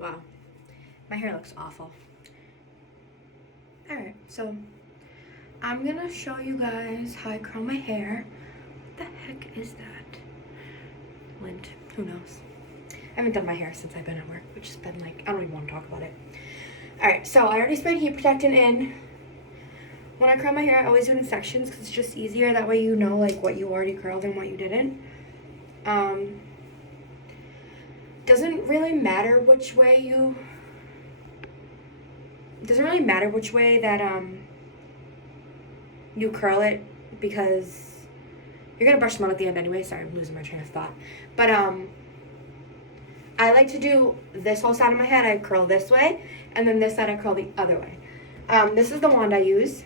Wow, my hair looks awful. Alright, so I'm gonna show you guys how I curl my hair. What the heck is that? Lint, who knows? I haven't done my hair since I've been at work, which has been like, I don't even want to talk about it. Alright, so I already sprayed heat protectant in. When I curl my hair, I always do it in sections because it's just easier. That way you know like what you already curled and what you didn't. Doesn't really matter which way you... It doesn't really matter which way that you curl it because you're gonna brush them out at the end anyway. Sorry, I'm losing my train of thought. But I like to do this whole side of my head. I curl this way, and then this side I curl the other way. This is the wand I use.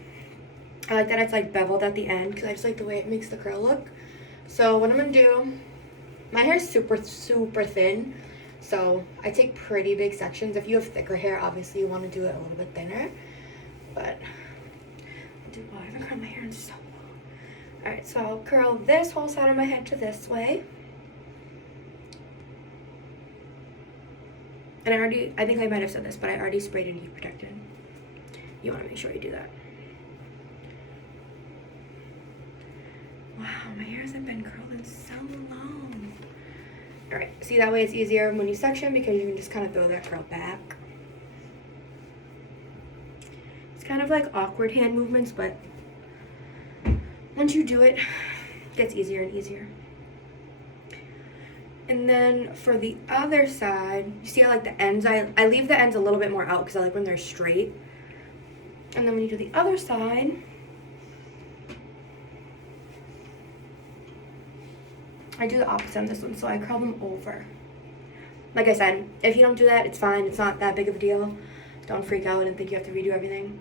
I like that it's like beveled at the end because I just like the way it makes the curl look. So what I'm gonna do, my hair is super thin, so I take pretty big sections. If you have thicker hair, obviously you want to do it a little bit thinner. But I haven't curled my hair in so long. Alright, so I'll curl this whole side of my head to this way. And I think I might have said this, but I already sprayed in heat protectant. You want to make sure you do that. Wow, my hair hasn't been curled in so long. Alright, see, that way it's easier when you section because you can just kind of throw that curl back. It's kind of like awkward hand movements, but once you do it, it gets easier and easier. And then for the other side, you see I like the ends, I leave the ends a little bit more out because I like when they're straight. And then when you do the other side, I do the opposite on this one, so I curl them over. Like I said, if you don't do that, it's fine. It's not that big of a deal. Don't freak out and think you have to redo everything.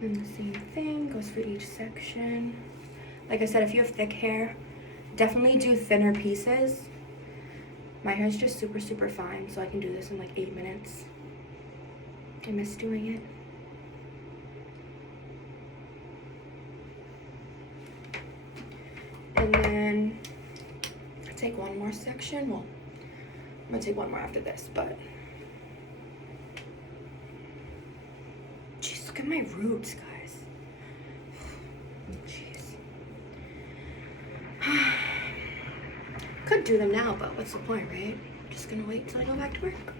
And the same thing goes for each section. Like I said, if you have thick hair, definitely do thinner pieces. My hair is just super fine, so I can do this in like 8 minutes. I miss doing it. And then I take one more section. Well, I'm gonna take one more after this, but jeez, look at my roots, guys. Jeez. Could do them now, but what's the point, right? Just gonna wait until I go back to work.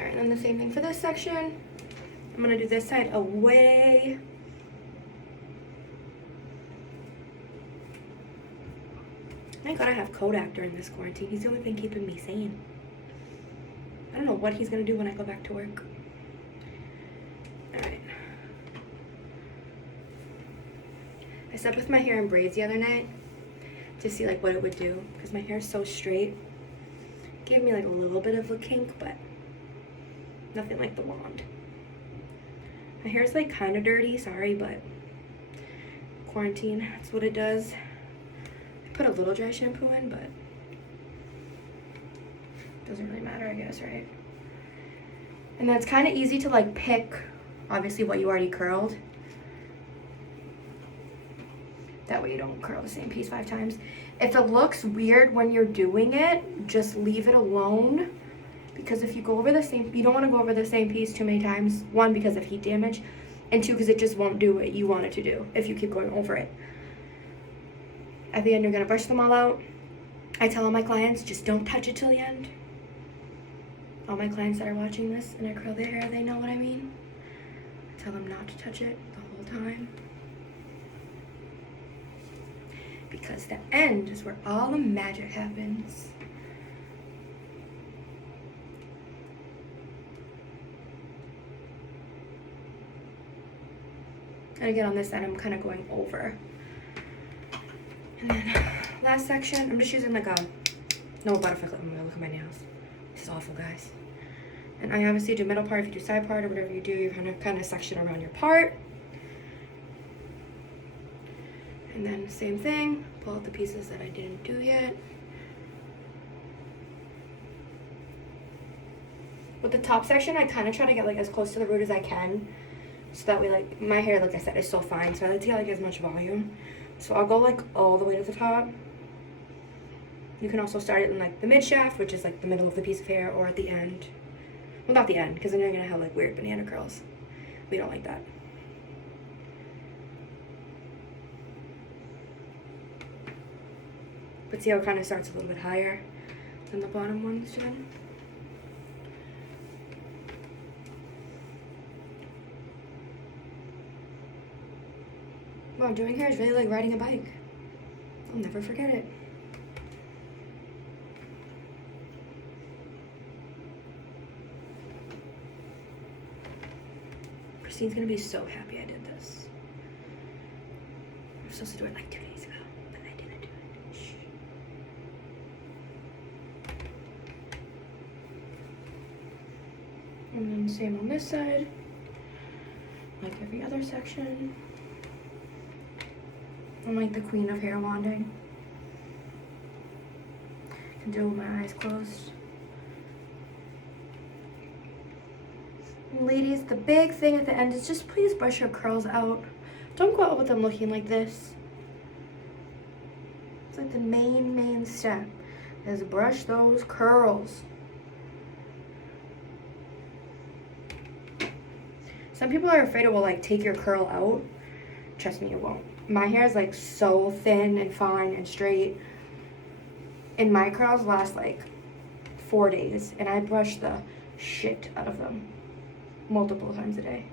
All right, and then the same thing for this section. I'm gonna do this side away. Thank God I have Kodak during this quarantine. He's the only thing keeping me sane. I don't know what he's gonna do when I go back to work. Alright. I slept with my hair in braids the other night to see like what it would do because my hair is so straight. It gave me like a little bit of a kink, but nothing like the wand. My hair is like kind of dirty, sorry, but quarantine, that's what it does. Put a little dry shampoo in, but doesn't really matter, I guess, right? And then it's kind of easy to like pick, obviously, what you already curled. That way you don't curl the same piece 5 times. If it looks weird when you're doing it, just leave it alone. Because if you go over the same, you don't want to go over the same piece too many times. 1, because of heat damage, and 2, because it just won't do what you want it to do if you keep going over it. At the end, you're gonna brush them all out. I tell all my clients, just don't touch it till the end. All my clients that are watching this and I curl their hair, they know what I mean. I tell them not to touch it the whole time. Because the end is where all the magic happens. And again, on this side, I'm kind of going over. And then last section, I'm just using like a no butterfly clip. I'm gonna look at my nails. This is awful, guys. And I obviously do middle part. If you do side part or whatever you do, you're kind of section around your part. And then same thing, pull out the pieces that I didn't do yet. With the top section, I kind of try to get like as close to the root as I can. So that way, like, my hair, like I said, is so fine. So I like to get like as much volume. So I'll go like all the way to the top. You can also start it in like the mid shaft, which is like the middle of the piece of hair, or at the end. Well, not the end, because then you're gonna have like weird banana curls. We don't like that. But see how it kind of starts a little bit higher than the bottom ones did? Wow, doing hair is really like riding a bike. I'll never forget it. Christine's gonna be so happy I did this. I was supposed to do it like 2 days ago, but I didn't do it. Shh. And then same on this side, like every other section. I'm like the queen of hair wanding. I can do it with my eyes closed. And ladies, the big thing at the end is just please brush your curls out. Don't go out with them looking like this. It's like the main step is brush those curls. Some people are afraid it will like take your curl out. Trust me, it won't. My hair is like so thin and fine and straight. And my curls last like 4 days. And I brush the shit out of them multiple times a day.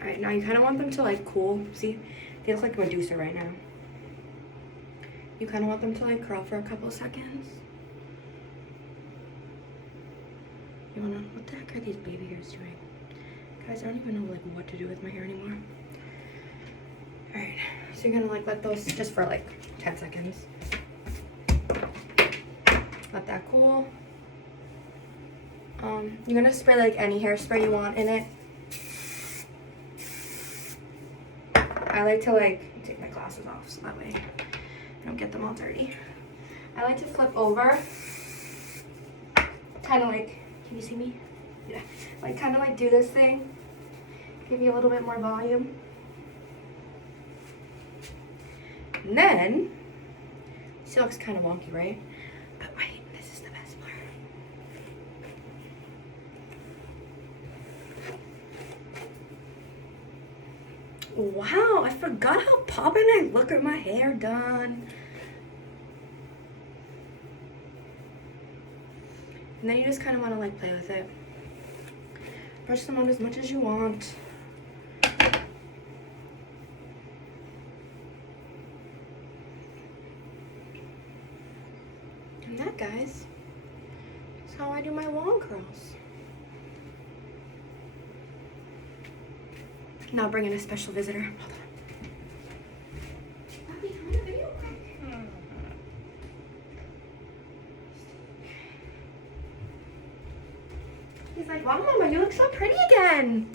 Alright, now you kind of want them to like cool. See, they look like Medusa right now. You kind of want them to like curl for a couple seconds. You wanna, what the heck are these baby hairs doing? Guys, I don't even know like what to do with my hair anymore. Alright, so you're gonna like let those just for like 10 seconds. Let that cool. You're gonna spray like any hairspray you want in it. I like to like take my glasses off so that way I don't get them all dirty. I like to flip over, kind of like, can you see me? Yeah, like kind of like do this thing, give you a little bit more volume. And then, see, it looks kind of wonky, right? But wait, this is the best part. Wow, I forgot how poppin' I look at my hair done. And then you just kind of want to like play with it. Brush them out as much as you want. And that, guys, is how I do my wand curls. Now bring in a special visitor. Hold on. Puppy, come in the video quick. He's like, wow, Mama, you look so pretty again.